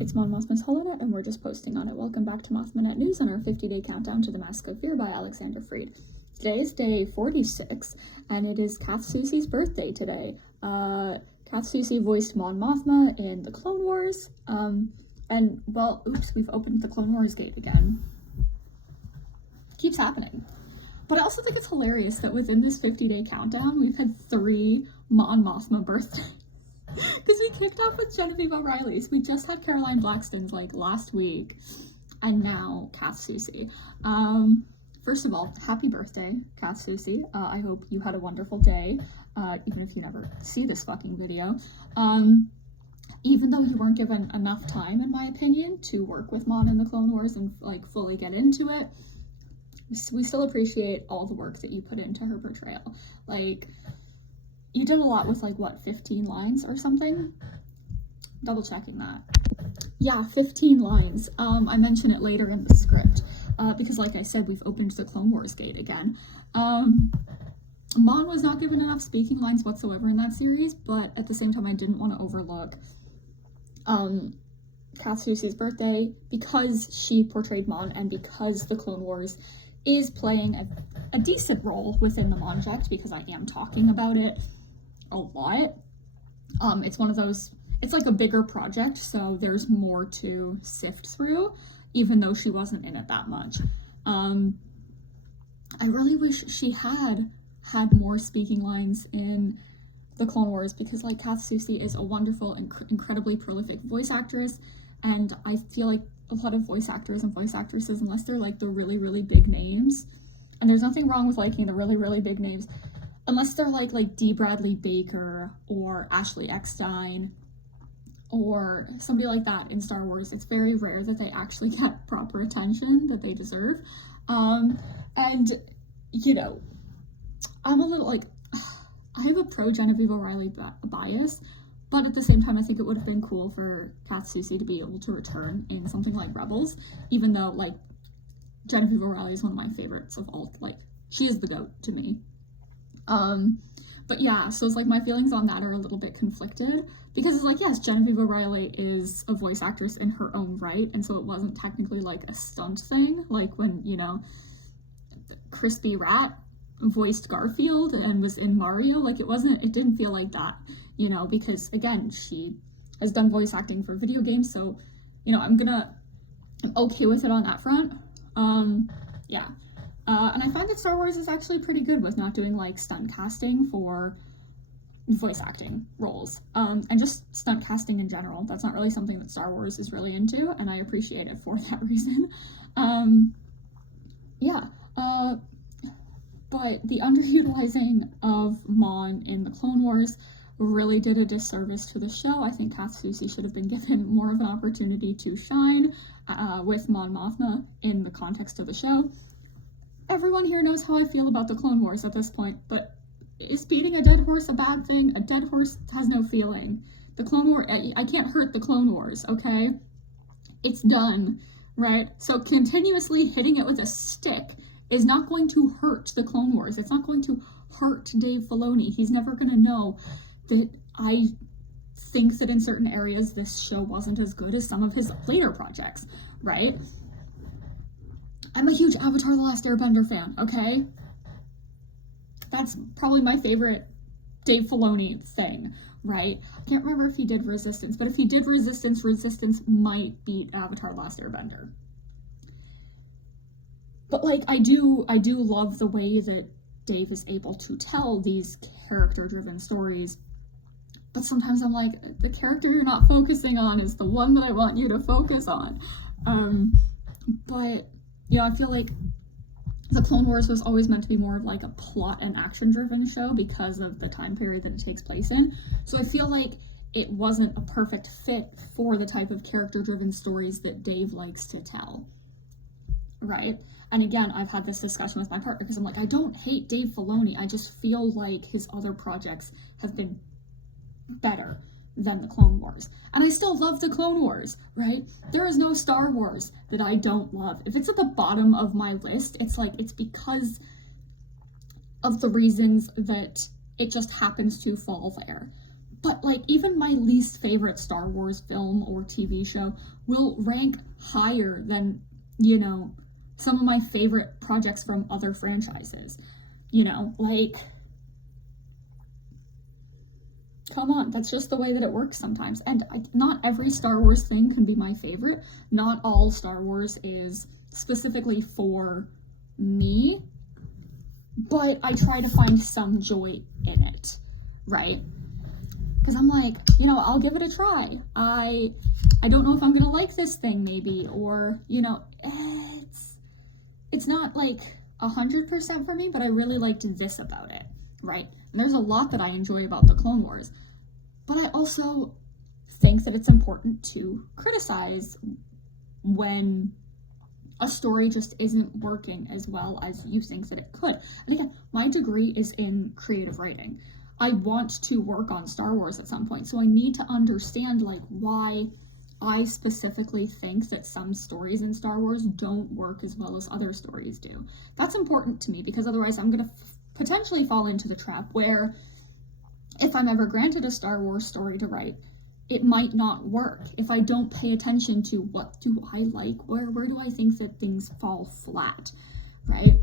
It's Mon Mothma's HoloNet, and we're just posting on it. Welcome back to Mothmanet News on our 50-day countdown to the Mask of Fear by Alexander Freed. Today is day 46, and it is Kath Sousie's birthday today. Kath Soucie voiced Mon Mothma in the Clone Wars, and, well, oops, we've opened the Clone Wars gate again. Keeps happening. But I also think it's hilarious that within this 50-day countdown, we've had 3 Mon Mothma birthdays. Because we kicked off with Genevieve O'Reilly's. We just had Caroline Blackstone's last week, and now Kath Soucie. First of all, happy birthday, Kath Soucie. I hope you had a wonderful day, even if you never see this fucking video. Even though you weren't given enough time, in my opinion, to work with Mon in the Clone Wars and fully get into it, we still appreciate all the work that you put into her portrayal. You did a lot with 15 lines or something? Double checking that. Yeah, 15 lines. I mention it later in the script, because like I said, we've opened the Clone Wars gate again. Mon was not given enough speaking lines whatsoever in that series, but at the same time, I didn't want to overlook Kath Sousie's birthday, because she portrayed Mon and because the Clone Wars is playing a decent role within the Monject, because I am talking about it a lot. It's one of those, it's like a bigger project, so there's more to sift through, even though she wasn't in it that much. I really wish she had more speaking lines in the Clone Wars, because Kath Soucie is a wonderful and incredibly prolific voice actress, and I feel like a lot of voice actors and voice actresses, unless they're the really, really big names, and there's nothing wrong with liking the really, really big names, unless they're like D. Bradley Baker or Ashley Eckstein or somebody like that in Star Wars, it's very rare that they actually get proper attention that they deserve. And, you know, I'm a little I have a pro Genevieve O'Reilly bias, but at the same time, I think it would have been cool for Kath Soucie to be able to return in something like Rebels, even though, Genevieve O'Reilly is one of my favorites of all, she is the GOAT to me. But yeah, so it's my feelings on that are a little bit conflicted, because it's yes, Genevieve O'Reilly is a voice actress in her own right, and so it wasn't technically a stunt thing, when, you know, Crispy Rat voiced Garfield and was in Mario, it didn't feel like that, you know, because again, she has done voice acting for video games, so, you know, I'm okay with it on that front. Yeah. And I find that Star Wars is actually pretty good with not doing stunt casting for voice acting roles, and just stunt casting in general. That's not really something that Star Wars is really into, and I appreciate it for that reason. Yeah, but the underutilizing of Mon in the Clone Wars really did a disservice to the show. I think Kath Soucie should have been given more of an opportunity to shine with Mon Mothma in the context of the show. Everyone here knows how I feel about the Clone Wars at this point, but is beating a dead horse a bad thing? A dead horse has no feeling. The Clone War, I can't hurt the Clone Wars, okay? It's done, right? So continuously hitting it with a stick is not going to hurt the Clone Wars. It's not going to hurt Dave Filoni. He's never going to know that I think that in certain areas this show wasn't as good as some of his later projects, right? I'm a huge Avatar: The Last Airbender fan, okay? That's probably my favorite Dave Filoni thing, right? I can't remember if he did Resistance, but if he did Resistance, Resistance might beat Avatar: The Last Airbender. But I do love the way that Dave is able to tell these character-driven stories, but sometimes I'm the character you're not focusing on is the one that I want you to focus on. But yeah, I feel the Clone Wars was always meant to be more of a plot and action-driven show because of the time period that it takes place in. So I feel it wasn't a perfect fit for the type of character-driven stories that Dave likes to tell, right? And again, I've had this discussion with my partner because I'm I don't hate Dave Filoni. I just feel his other projects have been better than the Clone Wars. And I still love the Clone Wars, right? There is no Star Wars that I don't love. If it's at the bottom of my list, it's it's because of the reasons that it just happens to fall there. But like even my least favorite Star Wars film or TV show will rank higher than, you know, some of my favorite projects from other franchises. You know, like, come on, that's just the way that it works sometimes. And not every Star Wars thing can be my favorite. Not all Star Wars is specifically for me, but I try to find some joy in it, right? Because I'm like, you know, I'll give it a try. I don't know if I'm gonna like this thing maybe, or, you know, it's not like 100% for me, but I really liked this about it, right? And there's a lot that I enjoy about the Clone Wars, but I also think that it's important to criticize when a story just isn't working as well as you think that it could. And again, my degree is in creative writing. I want to work on Star Wars at some point, so I need to understand like why I specifically think that some stories in Star Wars don't work as well as other stories do. That's important to me, because otherwise I'm going to potentially fall into the trap where if I'm ever granted a Star Wars story to write, it might not work if I don't pay attention to what do I like, where do I think that things fall flat, right?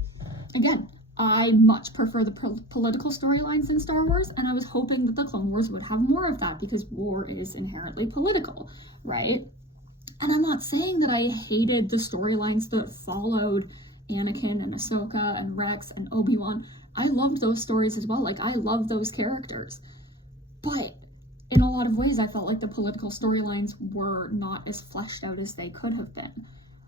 Again, I much prefer the political storylines in Star Wars, and I was hoping that the Clone Wars would have more of that, because war is inherently political, right? And I'm not saying that I hated the storylines that followed Anakin and Ahsoka and Rex and Obi-Wan. I loved those stories as well. Like, I love those characters. But in a lot of ways, I felt like the political storylines were not as fleshed out as they could have been.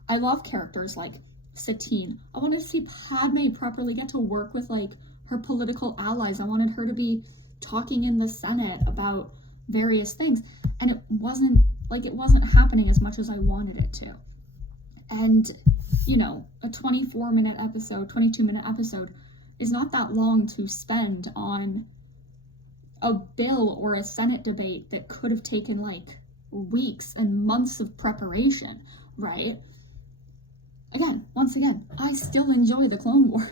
I love characters like Satine. I wanted to see Padme properly get to work with like her political allies. I wanted her to be talking in the Senate about various things, and it wasn't happening as much as I wanted it to. And you know, a 22-minute episode is not that long to spend on a bill or a Senate debate that could have taken like weeks and months of preparation, right? Once again, I still enjoy the Clone Wars.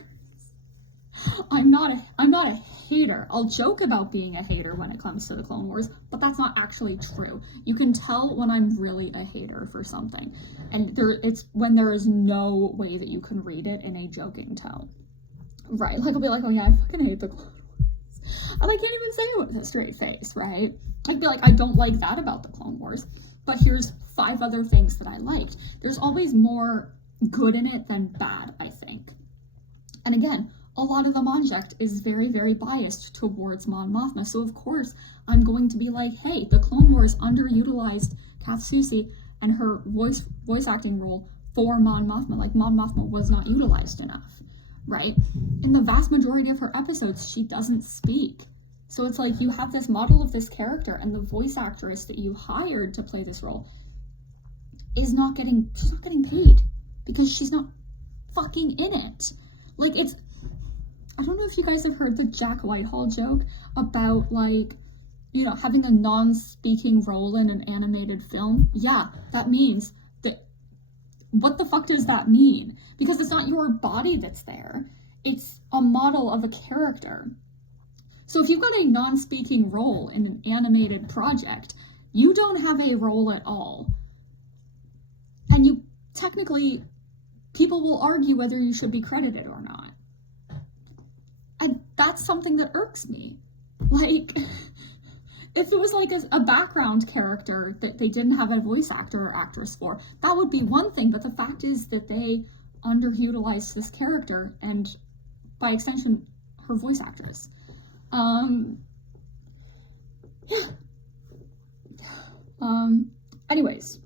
I'm not a hater. I'll joke about being a hater when it comes to the Clone Wars, but that's not actually true. You can tell when I'm really a hater for something, and it's when there is no way that you can read it in a joking tone, right? Like, I'll be like, oh yeah, I fucking hate the Clone Wars, and I can't even say it with a straight face, right? I'd be like, I don't like that about the Clone Wars, but here's 5 other things that I liked. There's always more good in it than bad, I think. And again, a lot of the Monject is very, very biased towards Mon Mothma, so of course I'm going to be like, hey, the Clone Wars underutilized Kath Soucie and her voice acting role for Mon Mothma. Like, Mon Mothma was not utilized enough, right? In the vast majority of her episodes, she doesn't speak. So it's like you have this model of this character, and the voice actress that you hired to play this role is not getting paid because she's not fucking in it. Like, I don't know if you guys have heard the Jack Whitehall joke about, like, you know, having a non-speaking role in an animated film. Yeah, that means that, what the fuck does that mean? Because it's not your body that's there. It's a model of a character. So if you've got a non-speaking role in an animated project, you don't have a role at all. And you technically, people will argue whether you should be credited or not. And that's something that irks me. Like, if it was like a background character that they didn't have a voice actor or actress for, that would be one thing, but the fact is that they underutilized this character, and by extension, her voice actress. Anyways,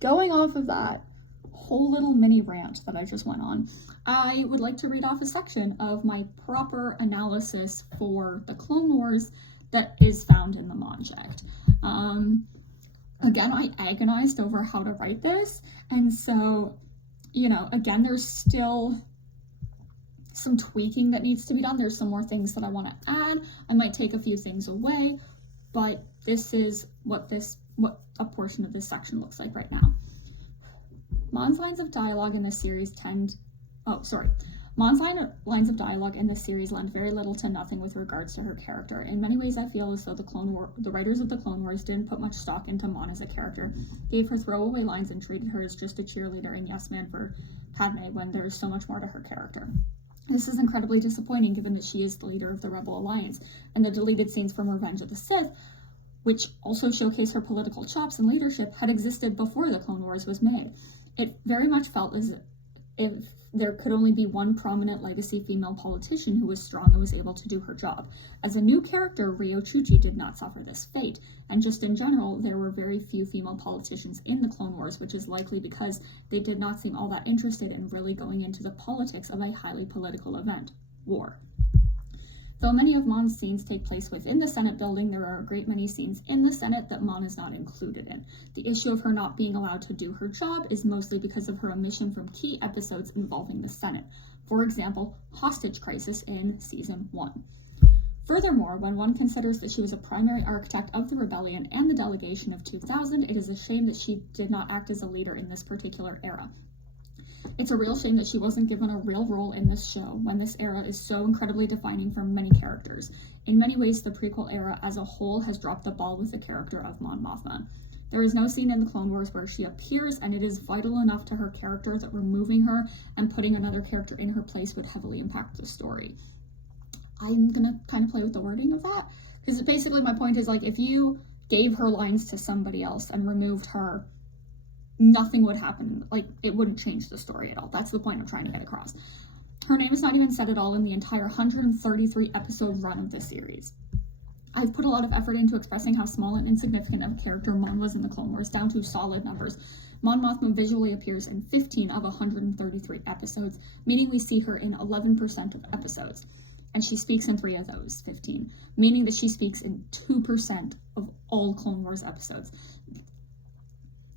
going off of that whole little mini rant that I just went on, I would like to read off a section of my proper analysis for the Clone Wars that is found in the Monject. Again, I agonized over how to write this, and so, you know, again, there's still some tweaking that needs to be done. There's some more things that I want to add. I might take a few things away, but this is what a portion of this section looks like right now. Mon's lines of dialogue in this series Mon's lines of dialogue in this series lend very little to nothing with regards to her character. In many ways, I feel as though the writers of the Clone Wars didn't put much stock into Mon as a character, gave her throwaway lines, and treated her as just a cheerleader and yes man for Padme when there's so much more to her character. This is incredibly disappointing given that she is the leader of the Rebel Alliance, and the deleted scenes from Revenge of the Sith, which also showcase her political chops and leadership, had existed before the Clone Wars was made. It very much felt as if there could only be one prominent legacy female politician who was strong and was able to do her job. As a new character, Ryo Chuchi did not suffer this fate, and just in general, there were very few female politicians in the Clone Wars, which is likely because they did not seem all that interested in really going into the politics of a highly political event, war. Though many of Mon's scenes take place within the Senate building, there are a great many scenes in the Senate that Mon is not included in. The issue of her not being allowed to do her job is mostly because of her omission from key episodes involving the Senate. For example, Hostage Crisis in Season 1. Furthermore, when one considers that she was a primary architect of the rebellion and the delegation of 2000, it is a shame that she did not act as a leader in this particular era. It's a real shame that she wasn't given a real role in this show when this era is so incredibly defining for many characters. In many ways, the prequel era as a whole has dropped the ball with the character of Mon Mothma. There is no scene in the Clone Wars where she appears, and it is vital enough to her character that removing her and putting another character in her place would heavily impact the story. I'm gonna kind of play with the wording of that, because basically my point is, like, if you gave her lines to somebody else and removed her, nothing would happen. Like, it wouldn't change the story at all. That's the point I'm trying to get across. Her name is not even said at all in the entire 133 episode run of this series. I've put a lot of effort into expressing how small and insignificant of a character Mon was in the Clone Wars, down to solid numbers. Mon Mothma visually appears in 15 of 133 episodes, meaning we see her in 11% of episodes. And she speaks in 3 of those 15, meaning that she speaks in 2% of all Clone Wars episodes.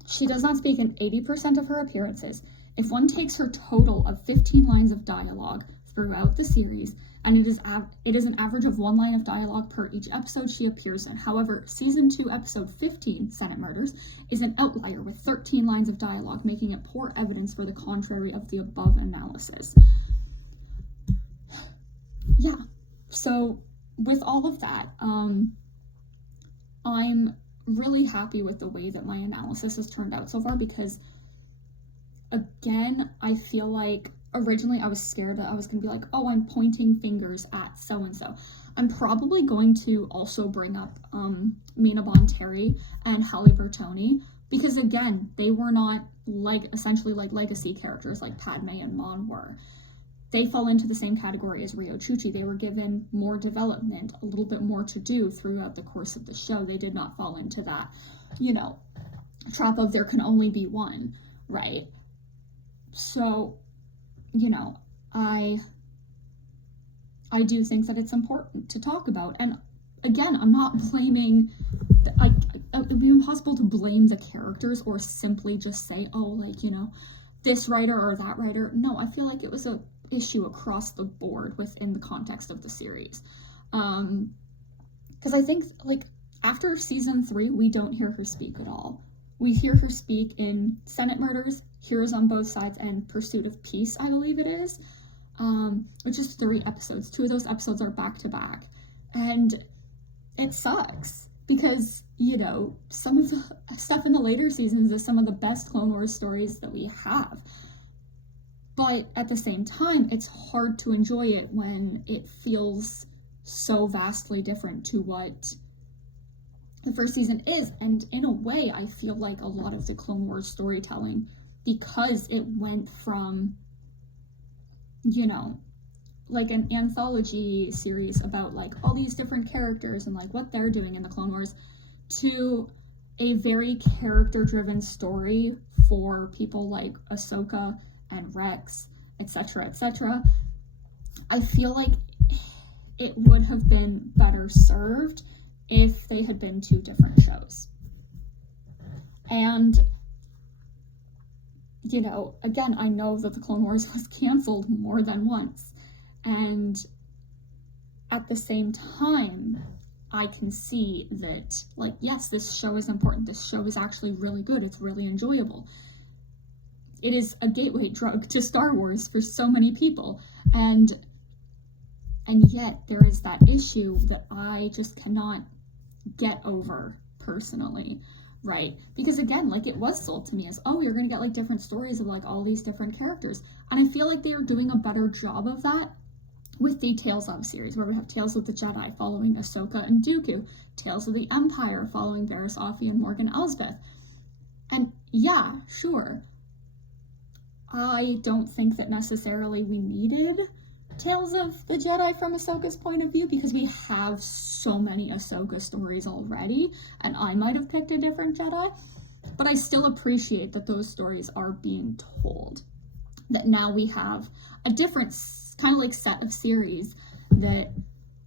She does not speak in 80% of her appearances. If one takes her total of 15 lines of dialogue throughout the series, and it is an average of 1 line of dialogue per each episode she appears in. However, Season 2, Episode 15, Senate Murders, is an outlier with 13 lines of dialogue, making it poor evidence for the contrary of the above analysis. Yeah, so with all of that, I'm really happy with the way that my analysis has turned out so far, because again, I feel like originally I was scared that I was going to be like, oh, I'm pointing fingers at so-and-so. I'm probably going to also bring up Mina Bonteri and Halle Bertoni, because again, they were not essentially like legacy characters like Padme and Mon were. They fall into the same category as Ryo Chuchi. They were given more development, a little bit more to do throughout the course of the show. They did not fall into that, trap of there can only be one, right? So, I do think that it's important to talk about. And again, I'm not blaming, it would be impossible to blame the characters or simply just say, oh, this writer or that writer. No, I feel like it was a issue across the board within the context of the series. Because I think, after Season 3, we don't hear her speak at all. We hear her speak in Senate Murders, Heroes on Both Sides, and Pursuit of Peace, I believe it is, which is 3 episodes. 2 of those episodes are back-to-back. And it sucks, because, some of the stuff in the later seasons is some of the best Clone Wars stories that we have. But at the same time, it's hard to enjoy it when it feels so vastly different to what the first season is. And in a way, I feel like a lot of the Clone Wars storytelling, because it went from, an anthology series about all these different characters and what they're doing in the Clone Wars, to a very character-driven story for people like Ahsoka and Rex, etc., etc. I feel like it would have been better served if they had been 2 different shows. And, again, I know that the Clone Wars was canceled more than once. And at the same time, I can see that, yes, this show is important. This show is actually really good. It's really enjoyable. it is a gateway drug to Star Wars for so many people, and yet there is that issue that I just cannot get over personally, right? Because again, like, it was sold to me as, oh, you're gonna get like different stories of like all these different characters, and I feel like they are doing a better job of that with the Tales of series, where we have Tales of the Jedi following Ahsoka and Dooku, Tales of the Empire following Varys Offee and Morgan Elsbeth. And yeah, sure, I don't think that necessarily we needed Tales of the Jedi from Ahsoka's point of view, because we have so many Ahsoka stories already, and I might have picked a different Jedi, but I still appreciate that those stories are being told. That now we have a different kind of like set of series that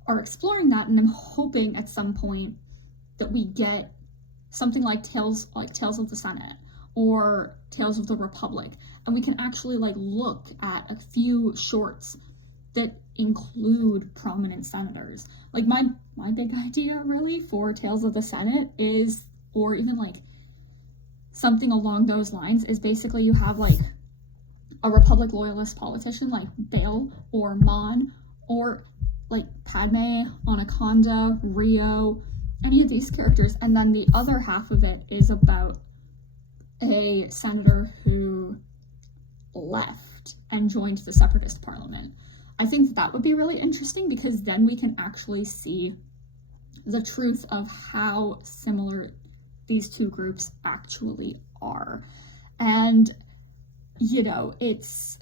are exploring that, and I'm hoping at some point that we get something like Tales of the Senate or Tales of the Republic, and we can actually like look at a few shorts that include prominent senators. Like my big idea really for Tales of the Senate is, or even like something along those lines, is basically you have like a Republic loyalist politician like Bail or Mon, or like Padme, Anaconda, Rio, any of these characters, and then the other half of it is about a senator who left and joined the Separatist Parliament. I think that would be really interesting, because then we can actually see the truth of how similar these two groups actually are. And you know, it's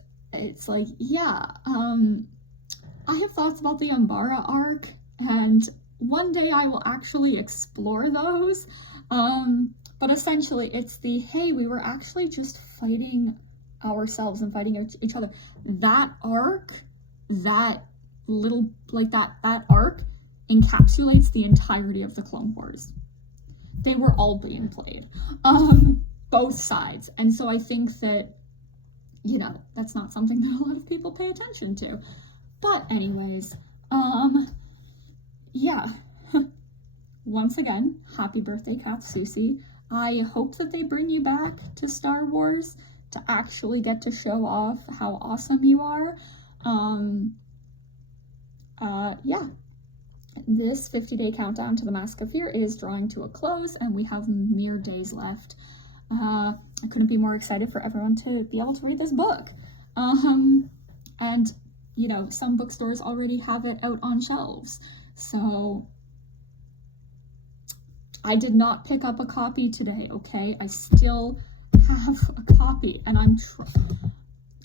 like, yeah, I have thoughts about the Umbara arc, and one day I will actually explore those, but essentially it's the, hey, we were actually just fighting ourselves and fighting each other. That arc, that little, like that arc encapsulates the entirety of the Clone Wars. They were all being played, both sides, and so I think that, you know, that's not something that a lot of people pay attention to. But anyways, yeah. Once again, happy birthday, Kath Soucie. I hope that they bring you back to Star Wars to actually get to show off how awesome you are. Yeah. This 50-day countdown to the Mask of Fear is drawing to a close, and we have mere days left. I couldn't be more excited for everyone to be able to read this book. And, you know, some bookstores already have it out on shelves. So I did not pick up a copy today, okay? I still have a copy, and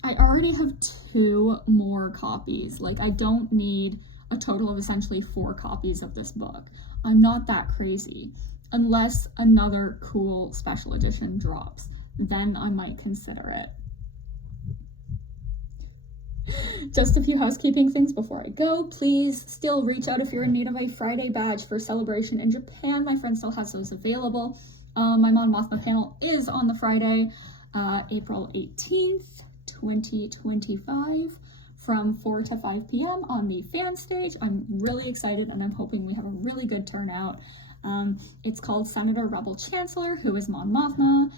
I already have 2 more copies. Like, I don't need a total of essentially 4 copies of this book. I'm not that crazy. Unless another cool special edition drops, then I might consider it. Just a few housekeeping things before I go. Please still reach out if you're in need of a Friday badge for Celebration in Japan. My friend still has those available. My Mon Mothma panel is on the Friday, April 18th, 2025, from 4 to 5 p.m. on the fan stage. I'm really excited, and I'm hoping we have a really good turnout. It's called Senator Rebel Chancellor, who is Mon Mothma.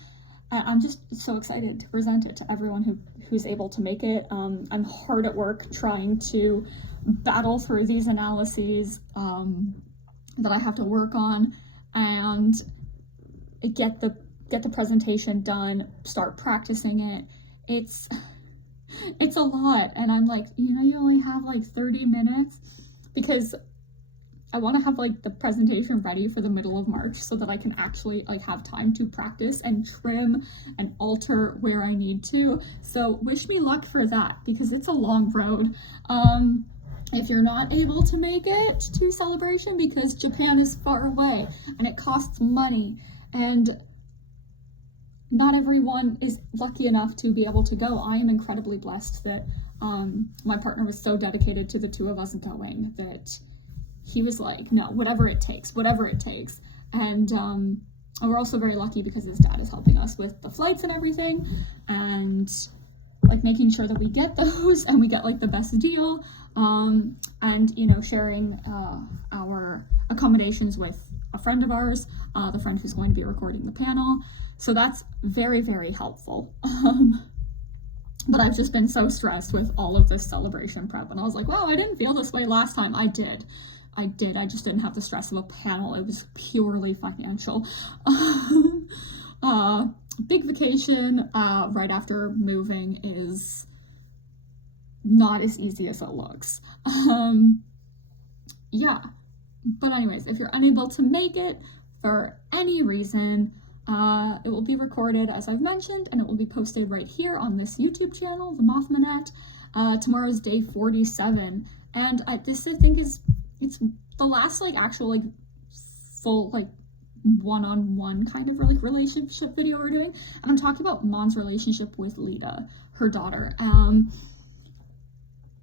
I'm just so excited to present it to everyone who's able to make it. I'm hard at work trying to battle through these analyses that I have to work on, and get the presentation done, start practicing it. It's a lot, and I'm like, you know, you only have like 30 minutes, because I want to have like the presentation ready for the middle of March so that I can actually like have time to practice and trim and alter where I need to. So wish me luck for that, because it's a long road. If you're not able to make it to Celebration because Japan is far away and it costs money, and not everyone is lucky enough to be able to go, I am incredibly blessed that my partner was so dedicated to the 2 of us going that he was like, no, whatever it takes. And we're also very lucky because his dad is helping us with the flights and everything, and like making sure that we get those and we get like the best deal, and, you know, sharing our accommodations with a friend of ours, the friend who's going to be recording the panel. So that's very, very helpful. But I've just been so stressed with all of this celebration prep, and I was like, wow, I didn't feel this way last time. I did. I just didn't have the stress of a panel. It was purely financial. Big vacation right after moving is not as easy as it looks. Yeah. But anyways, if you're unable to make it for any reason, it will be recorded, as I've mentioned, and it will be posted right here on this YouTube channel, The Mothmanette. Tomorrow's day 47, and this, I think, it's the last, like, actual, like, full, like, one-on-one kind of, like, relationship video we're doing, and I'm talking about Mon's relationship with Lita, her daughter.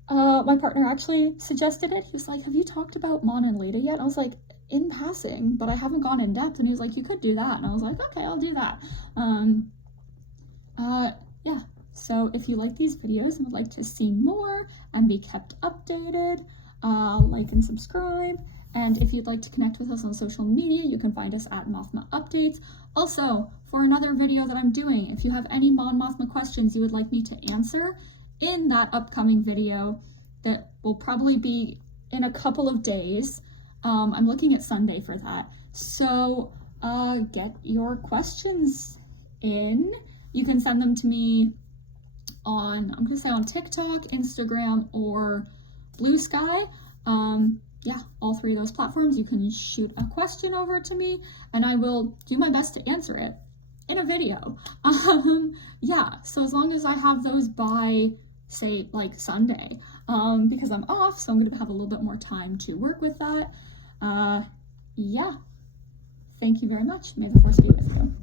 My partner actually suggested it. He was like, have you talked about Mon and Lita yet? And I was like, in passing, but I haven't gone in depth. And he was like, you could do that. And I was like, okay, I'll do that. Yeah. So if you like these videos and would like to see more and be kept updated, like and subscribe. And if you'd like to connect with us on social media, you can find us at Mothma Updates. Also, for another video that I'm doing, if you have any Mon Mothma questions you would like me to answer in that upcoming video that will probably be in a couple of days, I'm looking at Sunday for that. So get your questions in. You can send them to me on, I'm gonna say, on TikTok, Instagram, or Blue Sky. Yeah, all three of those platforms. You can shoot a question over to me and I will do my best to answer it in a video. Yeah, so as long as I have those by, say, like Sunday, because I'm off, so I'm gonna have a little bit more time to work with that. Yeah, thank you very much. May the force be with you.